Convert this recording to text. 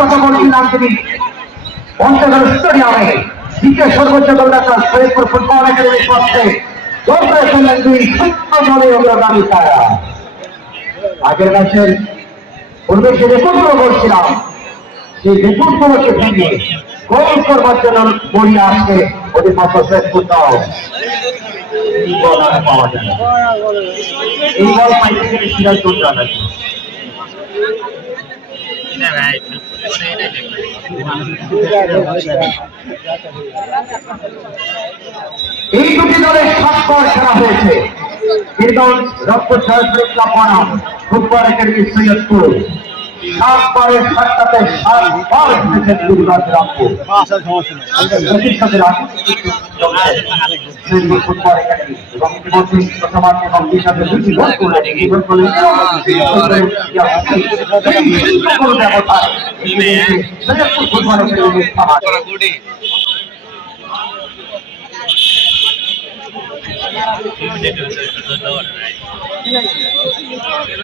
কথা বলছিলাম তিনি পঞ্চগড় স্টেডিয়ামে দ্বিতীয় সর্বোচ্চ গোলদাতা সৈয়দপুর ফুটবল একাডেমির পক্ষে গোল করেছিলেন 2-0 গোলে অগ্রগামী তারা। আগের ম্যাচের পূর্বে যে রেকর্ডগুলো বলছিলাম সেই রেকর্ডগুলোকে ভেঙে গোল করবার জন্য বড়িয়ে আসছে অধিপক্ষ সৈয়দপুর দল। পাওয়া যায় এই বল পাইতে গেলে সিরাজগঞ্জ রাখা এই দুটি দলের স্বাক্ষর খেলা হয়েছে বীরগঞ্জ রংপুর সরকারি ক্লাব বনাম ফুটবল একাডেমি সৈয়দপুর। 7 বারের 7টাতে 7 বার জিতেছেন বীরগঞ্জ রংপুর। ফুটবল একাডেমি এবং ইতিমধ্যে প্রথমার্ধে এবং দ্বিতীয়ার্ধে 2টি গোল করলেন। Saidpur football academy